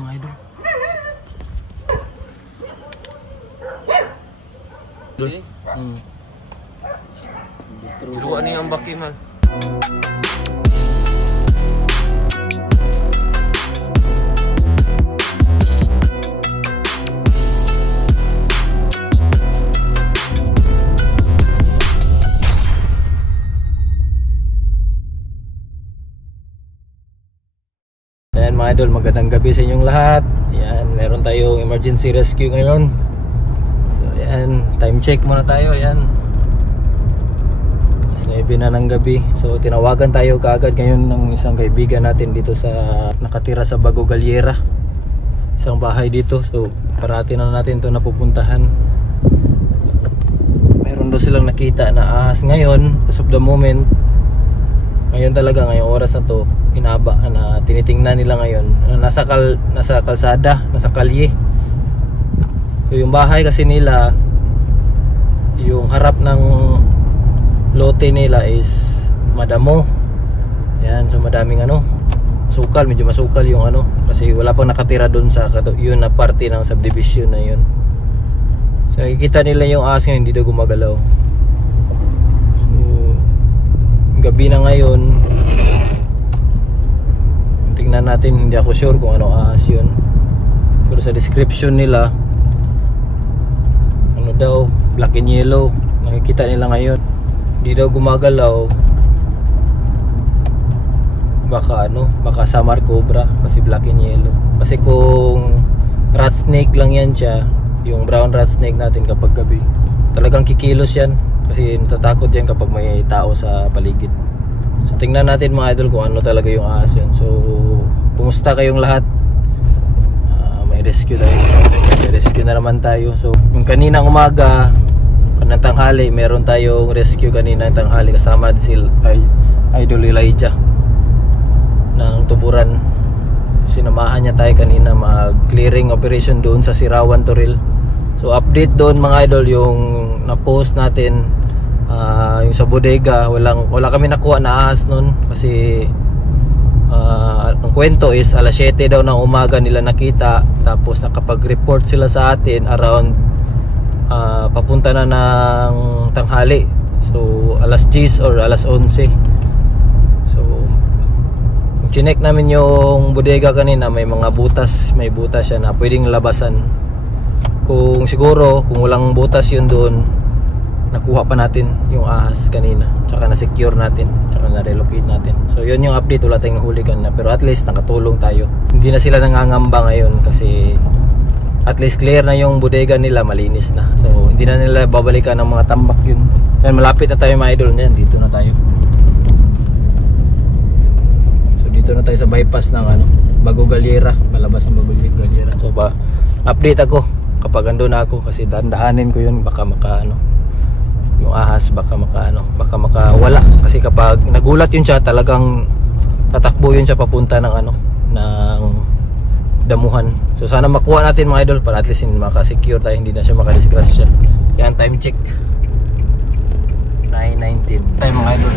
mga idol. Luwa niyo ang bakiman. Ayan mga idol, magandang gabi sa inyong lahat. Ayan, meron tayong emergency rescue ngayon. So ayan, time check muna tayo. Ayan, 9 na ng gabi. So tinawagan tayo kaagad ngayon ng isang kaibigan natin dito sa nakatira sa Bago Galiera, isang bahay dito. So parati na natin ito napupuntahan. Meron daw silang nakita na ahas ngayon. As of the moment, ngayon talaga, ngayong oras na to, inaba na tinitingnan nila ngayon. Nasa kalsada, nasa kalye. So yung bahay kasi nila, yung harap ng lote nila is madamo. Yan, so madaming masukal, medyo masukal yung kasi wala pang nakatira doon sa yun na parte ng subdivision na yun. So nakikita nila yung ahas ngayon, hindi daw gumagalaw. Gabi na ngayon, tingnan natin, hindi ako sure kung ano ahas yun, pero sa description nila daw, black and yellow, nakikita nila ngayon, hindi daw gumagalaw. Baka samar cobra kasi black and yellow. Kasi kung rat snake lang yan siya, yung brown rat snake natin kapag gabi, talagang kikilos yan. Kasi natatakot yan kapag may tao sa paligid. So tingnan natin mga idol kung ano talaga yung ahas yun. So kumusta kayong lahat? May rescue tayo. May rescue na naman tayo. So yung kaninang umaga, ng tanghali, meron tayong rescue kanina ng tanghali. Kasama din si Idol Elijah ng Tuburan. Sinamahan niya tayo kanina mag-clearing operation doon sa Sirawan, Toril. So update doon mga idol, yung na-post natin, yung sa bodega, wala kami nakuha na ahas nun. Kasi ang kwento is alas 7 daw ng umaga nila nakita. Tapos nakapag-report sila sa atin around papunta na ng tanghali. So alas 10 or alas 11. So chinek namin yung bodega kanina, may mga butas, may butas siya na pwedeng labasan. Kung walang butas yun doon, nakuha pa natin yung ahas kanina, tsaka na-secure natin, tsaka na-relocate natin. So yun yung update, wala tayong nahuli kanina, pero at least nakatulong tayo. Hindi na sila nangangamba ngayon kasi at least clear na yung bodega nila, malinis na. So hindi na nila babalikan ng mga tambak yun. Yan, malapit na tayo mga idol. Yan, dito na tayo. So dito na tayo sa bypass ng Bago Galiera, palabas ng Bago Galiera. So update ako kapag ando na ako, kasi dahan-dahanin ko yun, baka yung ahas baka makawala. Kasi kapag nagulat yun siya, talagang tatakbo yun siya papunta ng ng damuhan. So sana makuha natin mga idol, para at least maka-secure tayo, hindi na siya maka-disgrasya. Yan, time check 9:19 tayo mga idol.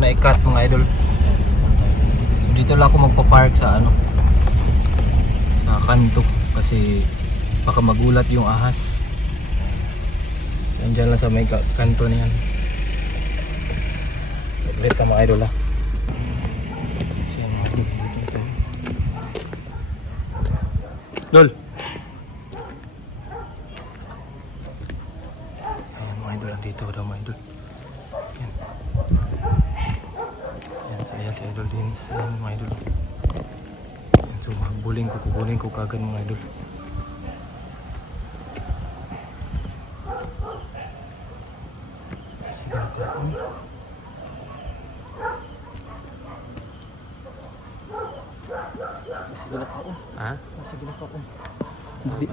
Na-cut mga idol. So, dito lang ako magpa-park sa sa kanto, kasi baka magulat yung ahas. So, andyan lang sa may kanto niyan. Saglit ka mga idol Lol. Ayan mga idol, dito daw mga idol. Ayan si Idol Dennis. Ayan mga idol. Ayan, so kukunin ko kagad mga idol. kinakain. Hindi.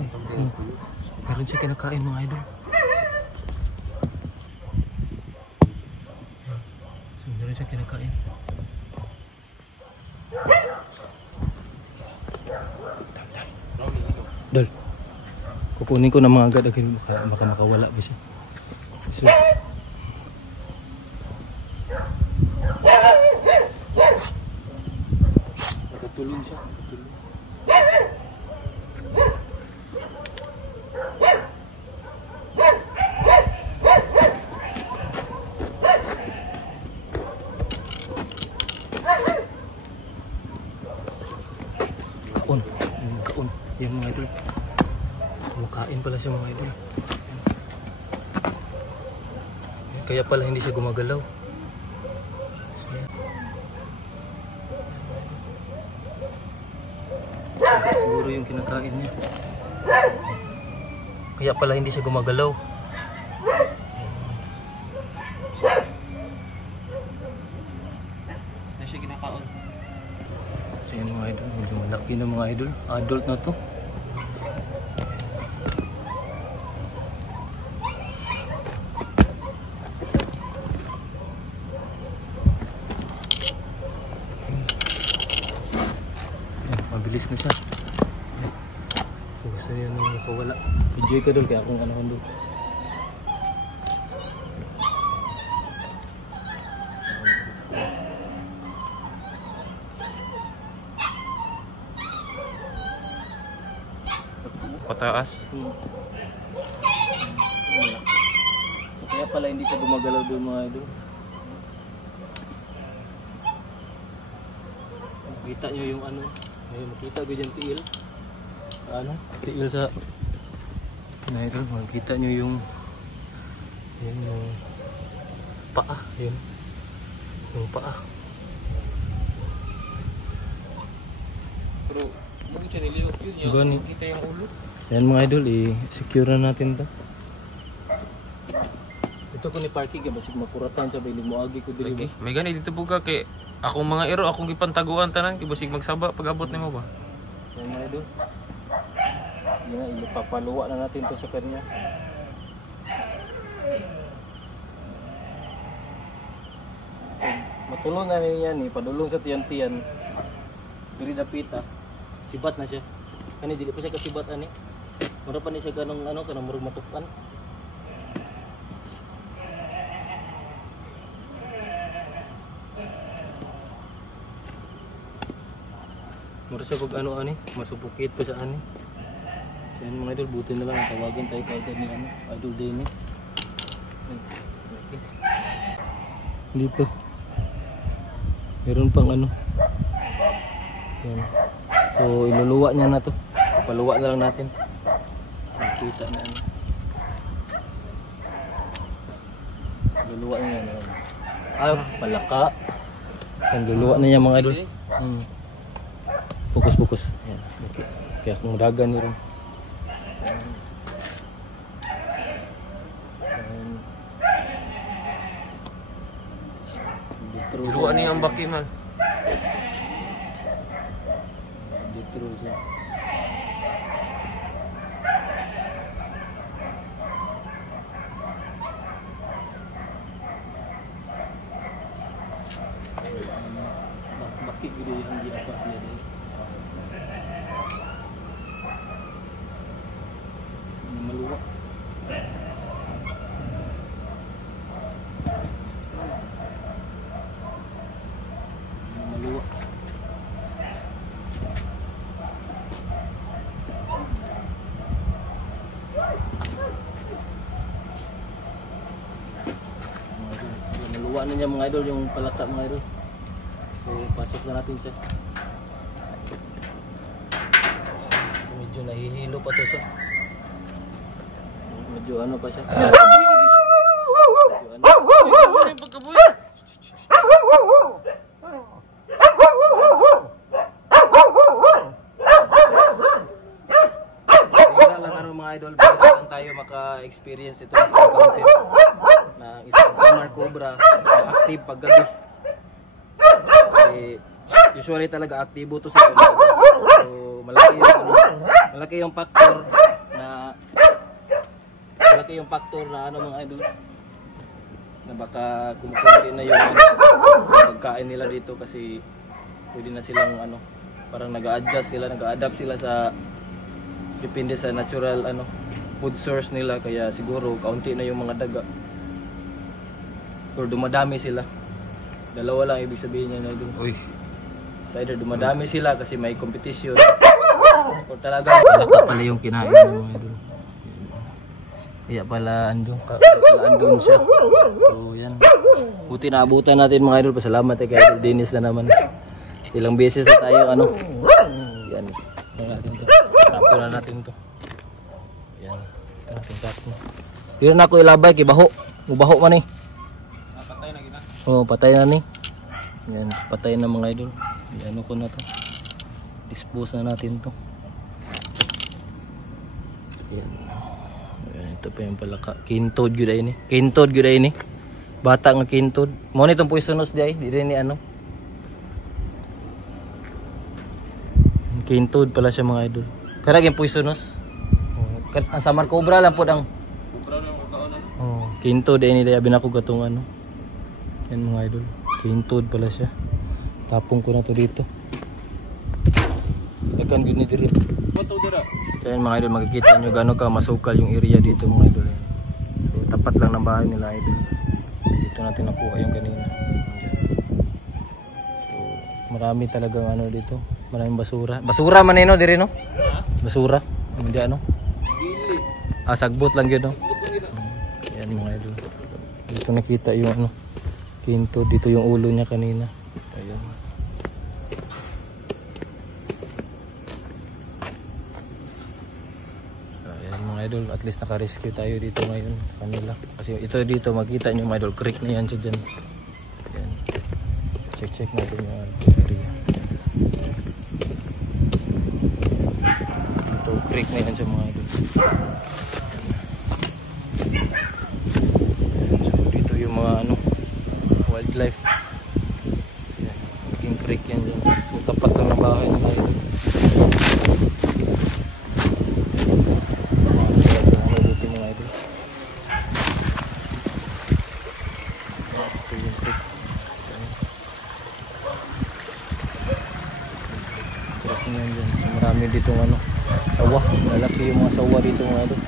Meron siya kinakain mga idol. Meron siya kinakain. Dol. Kukunin ko na mga agad akin baka makawala ba siya. So, nakatulong siya. Nakatulong. Kaon. Yan mga idol. Kumakain pala siya mga idol. Kaya pala hindi siya gumagalaw. Siguro yung kinakain niya. Kaya pala hindi siya gumagalaw. Na siya kinakaon. So yan mga idol, medyo malaki na mga idol. Adult na to. Mabilis na siya. So, gusto niya nung nakawala. Enjoy ka doon kaya akong anahon doon. Pataas. Kaya pala hindi siya gumagalaw doon mga idol. Makita nyo yung ano. Ayun, makita ko dyan tiil. Ano? Tiil sa na idol. Makita nyo yung paa. Yun. Yung paa. Pero bakit siya niliot yun? Yung kita yung ulo. Yan mga idol, i-secure na natin to. Ito ko ni parking kaya basig makuratan sa bili mo agi ko dili ba. May gani dito po ka kay akong mga iro akong gipantaguan tanan kay basig magsaba pag-abot nimo ba. Yan mga idol. Yan ipapaluwa na natin to sa kanya. Matulong na niya ni padulong sa tiyan-tiyan. Diri dapita. Sibat na siya. Kani dili pa siya kasibat ani. Mura pa ni siya kanang ano kanang murag matukan. Mura siya pag ano ani, masupukit pa siya ani. Yan mga idol, buti na lang ang tawagan tayo kagad ni ano, Idol Dennis. Dito. Meron pang ano. Yan. So iluluwa niya na to. Paluwa na lang natin. Kita na ano. Luluwa niya na. Palaka. Yan luluwa na niya mga idol. Fokus. Yan. Okay. Kaya kung dagan ni ron. Luwa niya ang baki man. Dito siya. Baki gede yang di apa dia ni. Meluak. Meluak. Meluak na niya mga idol yung palaka mga idol. So pasok na natin siya. So, medyo nahihilo pa to siya. Medyo ano pa siya. Mga idol, bigla lang tayo maka-experience ito ng encounter ng isang Samar Cobra na active paggabi. Kasi usually talaga aktibo to sa umaga. So malaki yung factor na ano mga idol, na baka kumukunti na yung pagkain nila dito kasi pwede na silang ano, parang nag-a-adjust sila, nag-a-adapt sila sa depende sa natural ano food source nila, kaya siguro kaunti na yung mga daga or dumadami sila. Dalawa lang ibig sabihin niya na idol. Uy. So either dumadami sila kasi may competition o talaga malaka pala yung kinain mo idol. Kaya pala andun siya. So yan. Buti naabutan natin mga idol. Pasalamat kay Idol Dennis na naman. Silang beses na tayo ano. Yan. Tapo na natin to. Yan. Tapo. Dito na ako ilabay kay baho. Mubaho man eh. Patay na kita. Oh, patay na ni. Yan, patay na mga idol. Ano ko na to. Dispose na natin to. Yan. Ito pa yung palaka. Kintod gyud ay ni. Kintod gyud ay ni. Bata nga kintod. Mo ni tong poisonous di ay, di rin ni ano. Kintod pala siya mga idol. Kara gyud poisonous. Ang samar cobra lang pud ang. Cobra lang kaon ano. Oh, kintod ay ni dai abi nako gatong ano. Yan mga idol. Kintod pala siya. Tapong ko na to dito. Ikan gyud ni diri. Moto dira. Kaya mga idol, makikita nyo gano'n ka masukal yung area dito mga idol. So, tapat lang ng bahay nila idol. Dito natin nakuha yung kanina. So, marami talagang ano dito. Maraming basura. Basura man no, diri no? Basura. Hindi ano? Sagbot lang yun no? Yan mga idol. Dito nakita yung ano. Kinto. Dito yung ulo niya kanina. Ayan. Idol, at least naka-rescue tayo dito ngayon kanila. Kasi ito dito makita nyo mga idol, creek na yan siya dyan. Yan. Check natin yung area. Ito creek na yan siya mga idol. So dito yung mga ano, wildlife. Yan. Naging creek yan dyan. So, tapat lang ng bahay na tayo. Marami dito ano, sawa, lalaki yung mga sawa dito mga idol.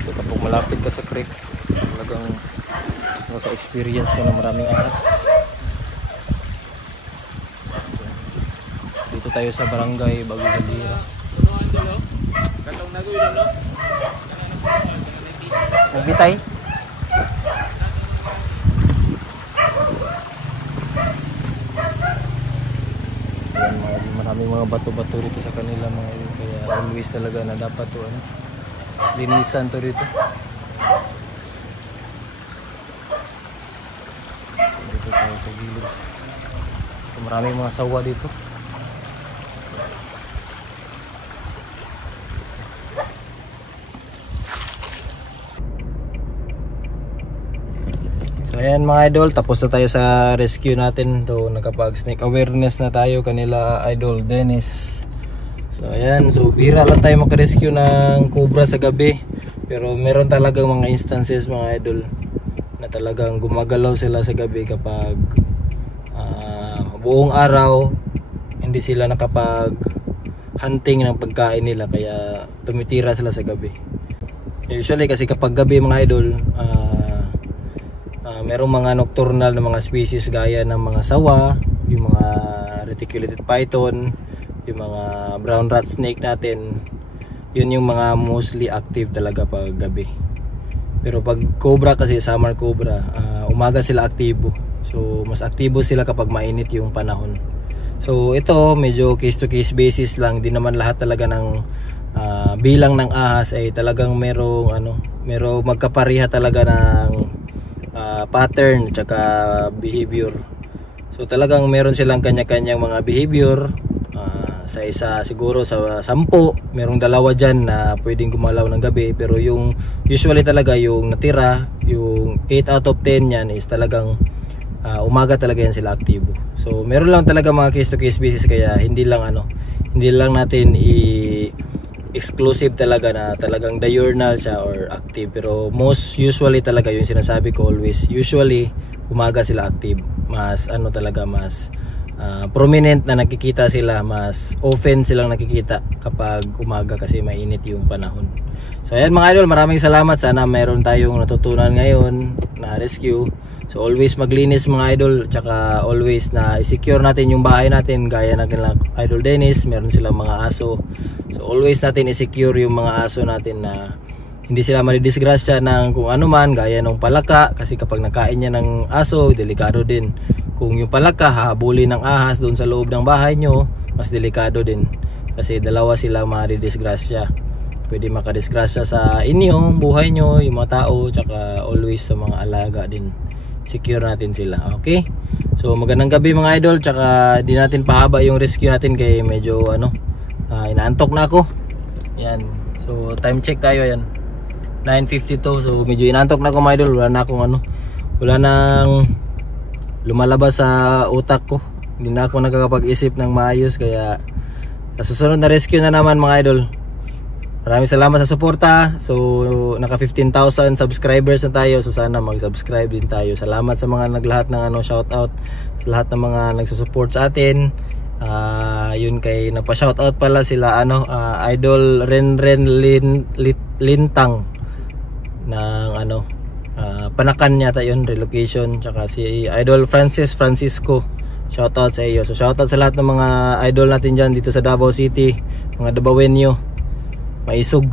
So, kapag malapit ka sa creek, talagang maka-experience ka na maraming ahas. Dito tayo sa barangay Bagong Galdira. Katong nagoy no. Nagbitay. Maraming mga bato-bato dito sa kanila mga idol, kaya always talaga na dapat to ano, linisan to dito. Dito tayo sa gilid. So, maraming mga sawa dito. So ayan mga idol, tapos na tayo sa rescue natin. So nakapag snake awareness na tayo kanila Idol Dennis. So ayan, so bira lang tayo makarescue ng cobra sa gabi. Pero meron talagang mga instances mga idol na talagang gumagalaw sila sa gabi kapag buong araw hindi sila nakapag hunting ng pagkain nila, kaya tumitira sila sa gabi. Usually kasi kapag gabi mga idol, merong mga nocturnal na mga species gaya ng mga sawa, yung mga reticulated python, yung mga brown rat snake natin. Yun yung mga mostly active talaga pag gabi. Pero pag cobra kasi, summer cobra, umaga sila aktibo. So mas aktibo sila kapag mainit yung panahon. So ito medyo case to case basis lang, di naman lahat talaga ng bilang ng ahas ay talagang merong magkapariha talaga ng pattern at saka behavior. So talagang meron silang kanya-kanyang mga behavior. Sa isa siguro sa 10 merong 2 dyan na pwedeng gumalaw ng gabi, pero yung usually talaga yung natira, yung 8 out of 10 yan is talagang umaga talaga yan sila aktibo. So meron lang talaga mga case to case basis, kaya hindi lang natin exclusive talaga na talagang diurnal siya or active, pero most usually talaga yung sinasabi ko always, usually umaga sila active. Mas talaga mas prominent na nakikita sila, mas often silang nakikita kapag umaga kasi mainit yung panahon. So ayan mga idol, maraming salamat. Sana mayroon tayong natutunan ngayon na rescue. So always maglinis mga idol, tsaka always na i-secure natin yung bahay natin. Gaya ng kila Idol Dennis, meron silang mga aso. So always natin i-secure yung mga aso natin na hindi sila madidisgrasya ng kung ano man, gaya ng palaka, kasi kapag nakain niya ng aso, delikado din. Kung yung palaka hahabulin ng ahas doon sa loob ng bahay nyo, mas delikado din, kasi dalawa sila madidisgrasya. Pwede makadisgrasya sa inyo, buhay nyo, yung mga tao, tsaka always sa mga alaga din. Secure natin sila, okay? So magandang gabi mga idol, tsaka di natin pahaba yung rescue natin kay medyo inaantok na ako. Yan, so time check tayo, yan 9:52. So medyo inaantok na ako mga idol, wala na akong wala nang lumalabas sa utak ko, hindi na ako nakakapag-isip ng maayos, kaya sa susunod na rescue na naman mga idol. Maraming salamat sa suporta. So naka 15,000 subscribers na tayo, so sana mag-subscribe din tayo. Salamat sa mga naglahat ng shoutout, sa lahat ng mga nagsusupport sa atin. Yun kay nagpa-shoutout pala sila Idol Renren Lintang ng Panakan yata yun, relocation, tsaka si Idol Francisco, shoutout sa iyo. So shoutout sa lahat ng mga idol natin dyan dito sa Davao City, mga Davaoenyo, maisog.